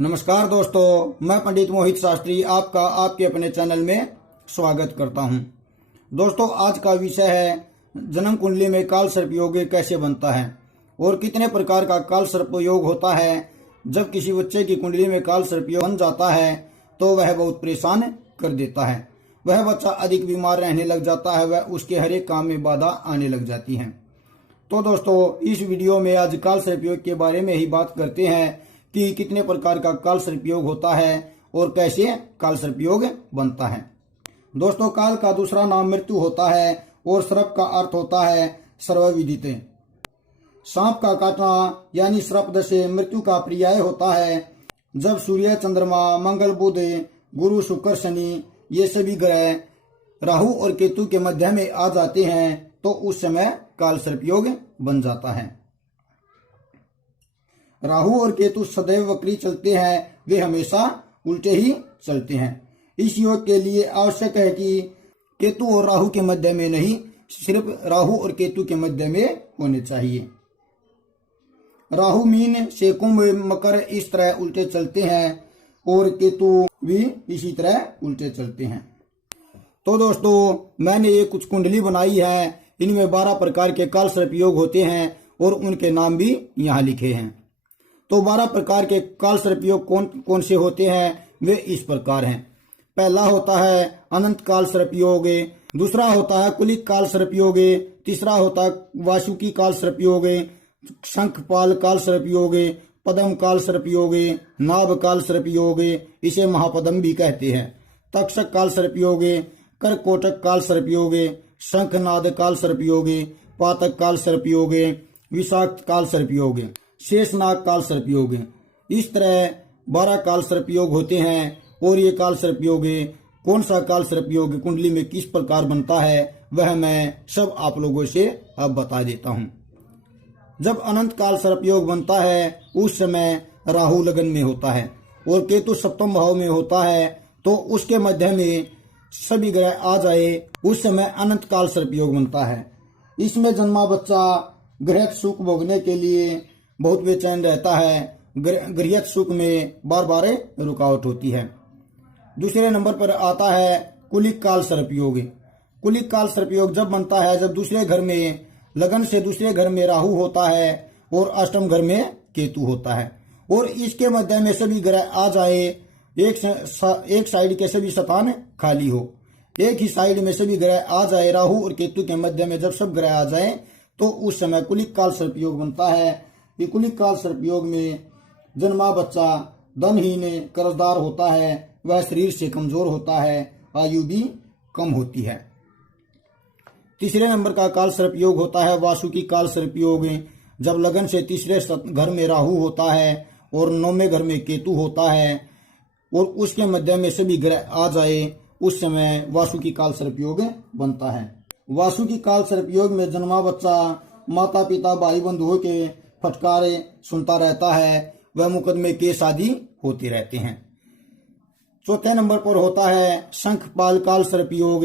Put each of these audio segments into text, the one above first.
नमस्कार दोस्तों, मैं पंडित मोहित शास्त्री आपका आपके अपने चैनल में स्वागत करता हूं। दोस्तों, आज का विषय है जन्म कुंडली में काल सर्प योग कैसे बनता है और कितने प्रकार का काल सर्प योग होता है। जब किसी बच्चे की कुंडली में काल सर्प योग बन जाता है तो वह बहुत परेशान कर देता है। वह बच्चा अधिक बीमार रहने लग जाता है, वह उसके हर एक काम में बाधा आने लग जाती है। तो दोस्तों, इस वीडियो में आज काल सर्प योग के बारे में ही बात करते हैं कि कितने प्रकार का काल सर्प योग होता है और कैसे काल सर्प योग बनता है। दोस्तों, काल का दूसरा नाम मृत्यु होता है और सर्प का अर्थ होता है सर्वविदित। सांप का काटना यानी सर्प से मृत्यु का पर्याय होता है। जब सूर्य, चंद्रमा, मंगल, बुध, गुरु, शुक्र, शनि ये सभी ग्रह राहु और केतु के मध्य में आ जाते हैं तो उस समय काल सर्प योग बन जाता है। राहु और केतु सदैव वक्री चलते हैं, वे हमेशा उल्टे ही चलते हैं। इस योग के लिए आवश्यक है कि केतु और राहु के मध्य में नहीं, सिर्फ राहु और केतु के मध्य में होने चाहिए। राहु मीन से कुंभ, मकर इस तरह उल्टे चलते हैं और केतु भी इसी तरह उल्टे चलते हैं। तो दोस्तों, मैंने ये कुछ कुंडली बनाई है, इनमें 12 प्रकार के काल सर्प योग होते हैं और उनके नाम भी यहाँ लिखे हैं। तो 12 प्रकार के काल सर्प योग कौन कौन से होते हैं वे इस प्रकार हैं। पहला होता है अनंत काल सर्प योग, दूसरा होता है कुलिक काल सर्प योग, तीसरा होता है वासुकी काल सर्प योग, शंखपाल काल सर्प योग, पद्म काल सर्प योग, नाभ काल सर्प योग, इसे महापद्म भी कहते हैं, तक्षक काल सर्प योग, करकोटक काल सर्प योग, शंखनाद काल सर्प योग, पातक काल सर्प योग, विषाक्त काल सर्प योग, शेषनाग काल सर्प योग। इस तरह 12 काल सर्प योग होते हैं और ये काल सर्प योग कौन सा काल सर्प योग कुंडली में किस प्रकार बनता है वह मैं सब आप लोगों से अब बता देता हूँ। जब अनंत काल सर्प योग बनता है उस समय राहु लगन में होता है और केतु सप्तम भाव में होता है, तो उसके मध्य में सभी ग्रह आ जाए उस समय अनंत काल सर्प योग बनता है। इसमें जन्मा बच्चा गृहस्थ सुख भोगने के लिए बहुत बेचैन रहता है। गृहस्थ सुख में बार बार रुकावट होती है। दूसरे नंबर पर आता है कुलिक काल सर्प योग। कुलिक काल सर्प योग जब बनता है जब दूसरे घर में लगन से दूसरे घर में राहु होता है और अष्टम घर में केतु होता है और इसके मध्य में सभी ग्रह आ जाए, एक साइड के सभी स्थान खाली हो, एक ही साइड में सभी ग्रह आ जाए, राहु और केतु के मध्य में जब सब ग्रह आ जाए तो उस समय कुलिक काल सर्प योग बनता है। ये कुलिक काल सर्प योग में जन्मा बच्चा धनहीन, कर्जदार होता है, वह शरीर से कमजोर होता है, आयु भी कम होती है। तीसरे नंबर का काल सर्प योग होता है वासुकी काल सर्प योग। जब लगन से तीसरे घर में राहु होता है और 9वें घर में केतु होता है और उसके मध्य में सभी ग्रह आ जाए उस समय वासुकी काल सर्प योग बनता है। वासुकी काल सर्प योग में जन्मा बच्चा माता पिता भाई बंधुओं के फटकारे सुनता रहता है, वह मुकदमे केस आदि होते रहते हैं। चौथे नंबर पर होता है शंखपाल काल सर्प योग।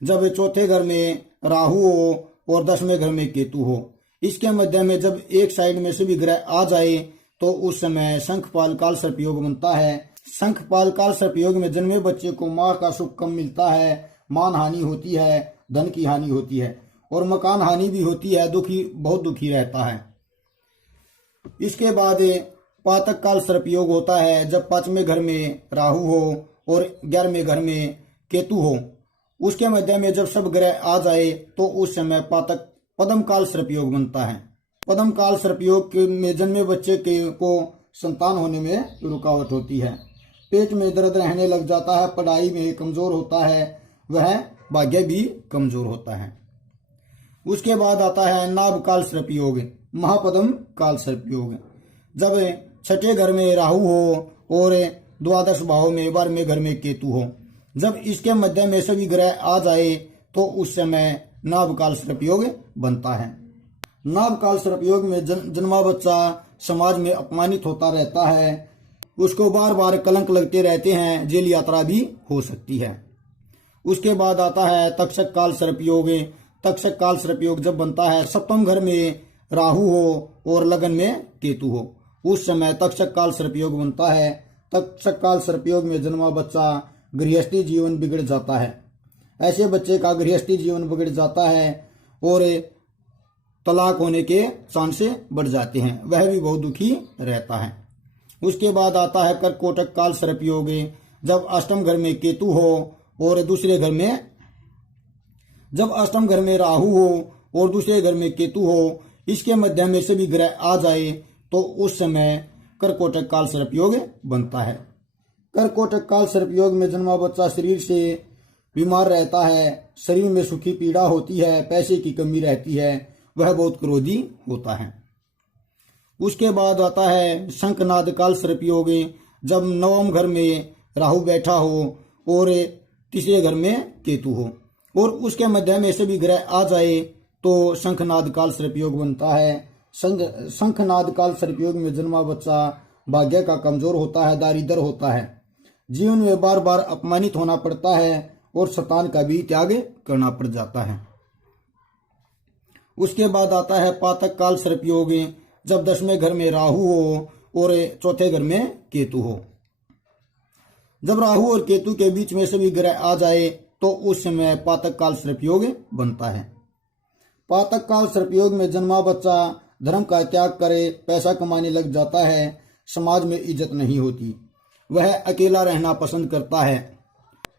जब चौथे घर में राहु हो और 10वें घर में केतु हो, इसके मध्य में जब एक साइड में सभी ग्रह आ जाए तो उस समय शंखपाल काल सर्प योग बनता है। शंखपाल काल सर्प योग में जन्मे बच्चे को माँ का सुख कम मिलता है, मान हानि होती है, धन की हानि होती है और मकान हानि भी होती है, बहुत दुखी रहता है। इसके बाद पातक काल सर्प योग होता है। जब 5वें घर में राहु हो और 11वें घर में केतु हो, उसके मध्य में जब सब ग्रह आ जाए तो उस समय पातक पद्म काल सर्प योग बनता है। पद्म काल सर्प योग में जन्मे बच्चे को संतान होने में रुकावट होती है, पेट में दर्द रहने लग जाता है, पढ़ाई में कमजोर होता है, वह भाग्य भी कमजोर होता है। उसके बाद आता है नाभ काल सर्प योग, महापद्म काल सर्प योग। जब 6ठे घर में राहु हो और द्वादश भाव में 12वें घर में केतु हो, जब इसके मध्य में सभी ग्रह आ जाए तो उस समय नाभ काल सर्प योग बनता है। नाभ काल सर्प योग में जन्मा बच्चा समाज में अपमानित होता रहता है, उसको बार बार कलंक लगते रहते हैं, जेल यात्रा भी हो सकती है। उसके बाद आता है तक्षक काल सर्प योग। तक्षक काल सर्प योग जब बनता है सप्तम घर में राहु हो और लगन में केतु हो, उस समय तक्षक काल सर्प योग बनता है। तक्षक काल सर्पयोग में जन्मा बच्चा गृहस्थी जीवन बिगड़ जाता है। ऐसे बच्चे का गृहस्थी जीवन बिगड़ जाता है और तलाक होने के चांस बढ़ जाते हैं, वह भी बहुत दुखी रहता है। उसके बाद आता है कर्कोटक काल सर्पयोग, जब अष्टम घर में केतु हो और दूसरे घर में जब अष्टम घर में राहु हो और दूसरे घर में केतु हो, इसके मध्य में से भी ग्रह आ जाए तो उस समय कर्कोटक काल सर्पयोग बनता है। कर्कोटक काल सर्पयोग में जन्मा बच्चा शरीर से बीमार रहता है, शरीर में सुखी पीड़ा होती है, पैसे की कमी रहती है, वह बहुत क्रोधी होता है। उसके बाद आता है शंखनाद काल सर्पयोग, जब नवम घर में राहु बैठा हो और तीसरे घर में केतु हो और उसके मध्य में से भी ग्रह आ जाए तो शंखनाद काल सर्पयोग बनता है। शंखनाद काल सर्पयोग में जन्मा बच्चा भाग्य का कमजोर होता है, दारिद्र होता है, जीवन में बार बार अपमानित होना पड़ता है और शैतान का भी त्याग करना पड़ जाता है। उसके बाद आता है पातक काल सर्पयोग, जब 10वें घर में राहु हो और चौथे घर में केतु हो। जब राहु और केतु के बीच में से भी ग्रह आ जाए तो उस समय पातक काल सर्पयोग बनता है। पातक काल सर्पयोग में जन्मा बच्चा धर्म का त्याग करे, पैसा कमाने लग जाता है, समाज में इज्जत नहीं होती, वह अकेला रहना पसंद करता है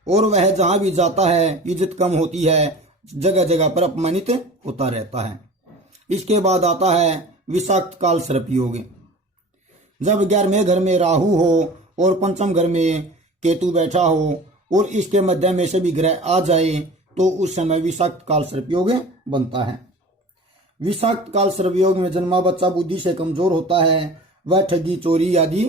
और वह जहां भी जाता है इज्जत कम होती है, जगह जगह पर अपमानित होता रहता है। इसके बाद आता है विषाक्त काल सर्पयोग, जब 11वें घर में राहु हो और पंचम घर में केतु बैठा हो और इसके मध्य में से भी ग्रह आ जाए तो उस समय विषाक्त काल सर्पयोग बनता है। विषाक्त काल सर्पयोग में जन्मा बच्चा बुद्धि से कमजोर होता है, वह ठगी चोरी आदि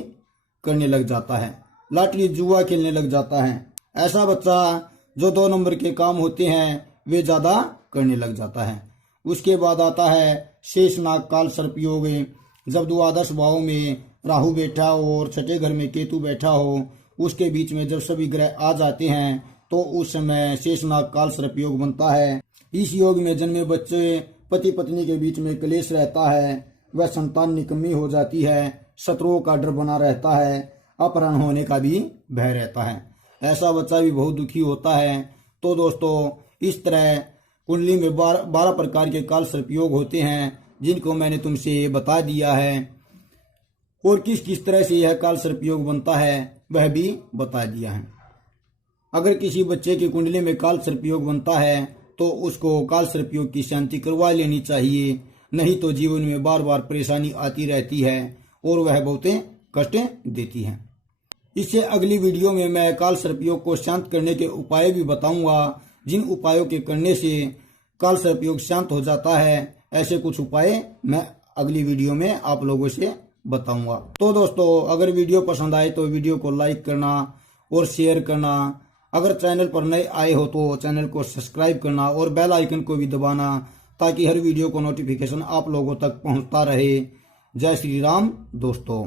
करने लग जाता है, लाटरी जुआ खेलने लग जाता है। ऐसा बच्चा जो 2 नंबर के काम होते हैं वे ज्यादा करने लग जाता है। उसके बाद आता है शेषनाग काल सर्पयोग, जब द्वादश भाव में राहु बैठा हो और छठे घर में केतु बैठा हो, उसके बीच में जब सभी ग्रह आ जाते हैं तो उस समय शेषनाग काल सर्पयोग बनता है। इस योग में जन्मे बच्चे पति पत्नी के बीच में क्लेश रहता है, वह संतान निकम्मी हो जाती है, शत्रुओं का डर बना रहता है, अपहरण होने का भी भय रहता है। ऐसा बच्चा भी बहुत दुखी होता है। तो दोस्तों, इस तरह कुंडली में 12 प्रकार के काल सर्पयोग होते हैं जिनको मैंने तुमसे बता दिया है और किस किस तरह से यह काल सर्पयोग बनता है वह भी बता दिया है। अगर किसी बच्चे की कुंडली में काल सर्पयोग बनता है तो उसको काल सर्पयोग की शांति करवा लेनी चाहिए, नहीं तो जीवन में बार बार परेशानी आती रहती है और वह बहुत कष्ट देती है। इससे अगली वीडियो में मैं काल सर्पयोग को शांत करने के उपाय भी बताऊंगा, जिन उपायों के करने से काल सर्पयोग शांत हो जाता है। ऐसे कुछ उपाय मैं अगली वीडियो में आप लोगों से बताऊंगा। तो दोस्तों, अगर वीडियो पसंद आए तो वीडियो को लाइक करना और शेयर करना, अगर चैनल पर नए आए हो तो चैनल को सब्सक्राइब करना और बेल आइकन को भी दबाना ताकि हर वीडियो को नोटिफिकेशन आप लोगों तक पहुंचता रहे। जय श्री राम दोस्तों।